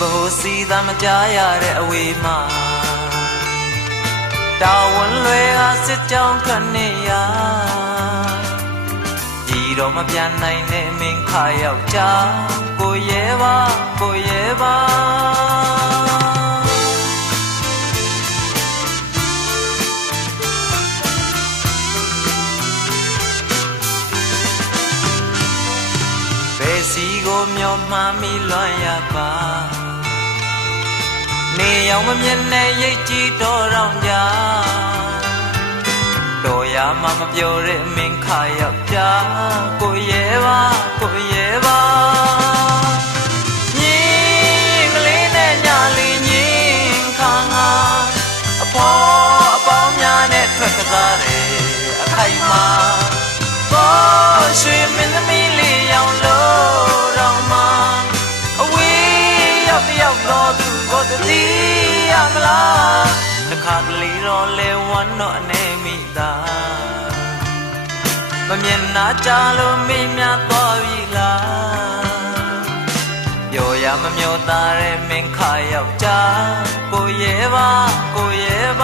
ဘဟုစီသာမကြားရတဲ့အဝေးမှာတာဝန်လွယ်အားစစ်ကြောင်းခနဲ့ရကြည်တော့မပြန်နိုင်နဲ့မင်းခါယောက်ျားကိုရဲပါကိုရဲပါစီကိုမျောမှန်းမိလွမ်းရပါနေရောက်မမြင်နဲ့ရိတ်ကြည့်တော်တော့ကြတော်ရမှမပြောတဲ့မင်းခါယောက်ျားကိုရဲပါကိုရဲပါညီကလေးနဲ့ညာလေးညီခါငါအဖေါ်အပေါင်းများနဲ့ထွက်ကစားတယ်အခိုင်မာဘောရွှေမင်းသမီးလေးရောင်လို့တော့မှအဝေးရောက်တယောက်တော့သူကိုတသိရမလားတစ်ခါတလေတော့လဲဝမ်းတော့အနေမိတာမမြင်နာကြလို့မိများသွားပြီလားပြောရမမျောသားတဲ့မင်းခါယောက်ျားကိုရဲပါကိုရဲပါ